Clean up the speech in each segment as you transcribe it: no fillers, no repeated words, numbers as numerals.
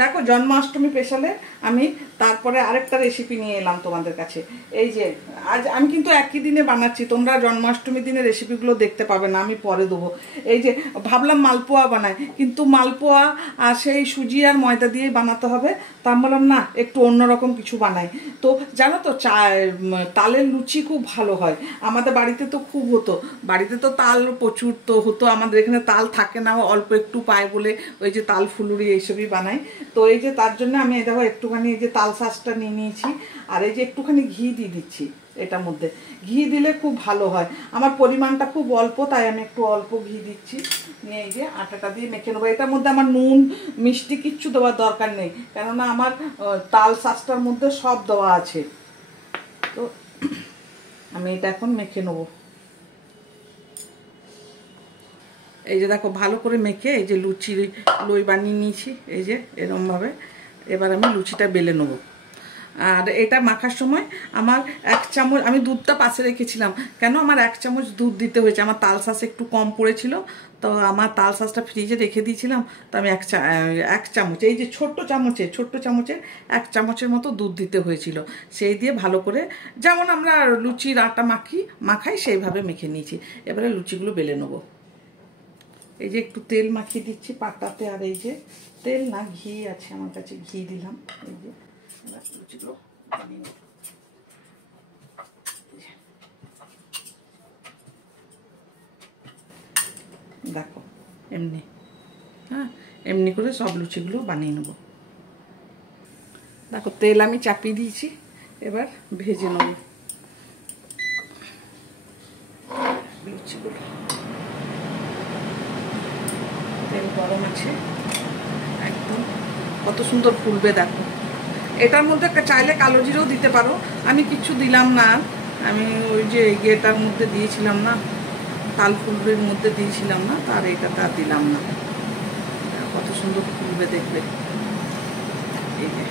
দেখো জন্মাষ্টমী স্পেশালে আমি তারপরে আরেকটা রেসিপি নিয়ে এলাম তোমাদের কাছে। এই যে আজ আমি কিন্তু একই দিনে বানাচ্ছি, তোমরা জন্মাষ্টমীর দিনে রেসিপিগুলো দেখতে পাবে না, আমি পরে দেবো। এই যে ভাবলাম মালপোয়া বানাই, কিন্তু মালপোয়া আর সেই সুজি আর ময়দা দিয়েই বানাতে হবে, তা আমি বললাম না একটু অন্যরকম কিছু বানাই। তো জানো তো তালের লুচি খুব ভালো হয়, আমাদের বাড়িতে তো খুব হতো, বাড়িতে তো তাল প্রচুর তো হতো, আমাদের এখানে তাল থাকে না, অল্প একটু পায় বলে ওই যে তাল ফুলুরি এইসবই বানাই। তো এই যে তার জন্য আমি দেখো একটুখানি এই যে তাল শাঁসটা নিয়ে নিয়েছি, আর এই যে একটুখানি ঘি দিয়ে দিচ্ছি এটার মধ্যে। ঘি দিলে খুব ভালো হয়, আমার পরিমাণটা খুব অল্প তাই আমি একটু অল্প ঘি দিচ্ছি। নিয়ে এই যে আটাটা দিয়ে মেখে নেবো। এটার মধ্যে আমার নুন মিষ্টি কিচ্ছু দেওয়ার দরকার নেই, কেননা আমার তাল শাঁসটার মধ্যে সব দেওয়া আছে। তো আমি এটা এখন মেখে নেবো। এই যে দেখো ভালো করে মেখে এই যে লুচি লই বানিয়ে নিয়েছি, এই যে এরমভাবে। এবার আমি লুচিটা বেলে নেবো। আর এটা মাখার সময় আমার 1 চামচ, আমি দুধটা পাশে রেখেছিলাম, কেন আমার 1 চামচ দুধ দিতে হয়েছে, আমার তাল শাঁস একটু কম পড়েছিল, তো আমার তাল শাঁসটা ফ্রিজে রেখে দিয়েছিলাম, তো আমি 1 চামচ, এই যে ছোট্ট চামচের 1 চামচের মতো দুধ দিতে হয়েছিল, সেই দিয়ে ভালো করে যেমন আমরা লুচির আটা মাখাই সেইভাবে মেখে নিয়েছি। এবারে লুচিগুলো বেলে নেবো। এই যে একটু তেল মাখিয়ে দিচ্ছি পাটাতে, আর এই যে তেল না ঘি আছে আমার কাছে, ঘি দিলাম। এই যে লুচিগুলো বানিয়ে নেব। দেখো এমনি, হ্যাঁ এমনি করে সব লুচিগুলো বানিয়ে নেব। দেখো তেল আমি চাপিয়ে দিয়েছি, এবার ভেজে নেব লুচিগুলো। তেল গরম আছে একদম, কত সুন্দর ফুলবে দেখো। এটার মধ্যে চাইলে কালো জিরেও দিতে পারো, আমি কিছু দিলাম না, আমি ওই যে ইয়েটার মধ্যে দিয়েছিলাম না, তাল ফুলবের মধ্যে দিয়েছিলাম না, তার এইটাতে আর দিলাম না। কত সুন্দর ফুলবে দেখবে। এই যে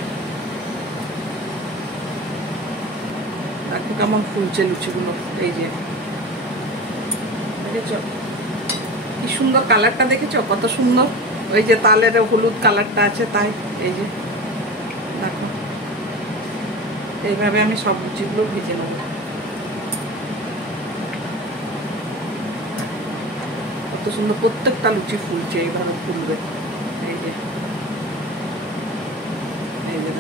দেখো কেমন ফুলছে লুচিগুলো, এই যে দেখেছো কি সুন্দর কালারটা, দেখেছো কত সুন্দর, ওই যে তালের হলুদ কালারটা আছে তাই। এই যে দেখো এইভাবে আমি সব লুচিগুলো ভেজে নেব। কত সুন্দর প্রত্যেকটা লুচি ফুলছে, এইভাবে ফুলবে। এই যে এই যে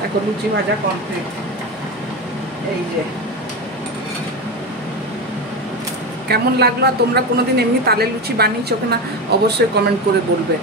দেখো লুচি ভাজা কমপ্লিট। এই যে কেমন লাগলো, আর তোমরা কোনোদিন এমনি তালের লুচি বানিয়েছো কিনা অবশ্যই কমেন্ট করে বলবে।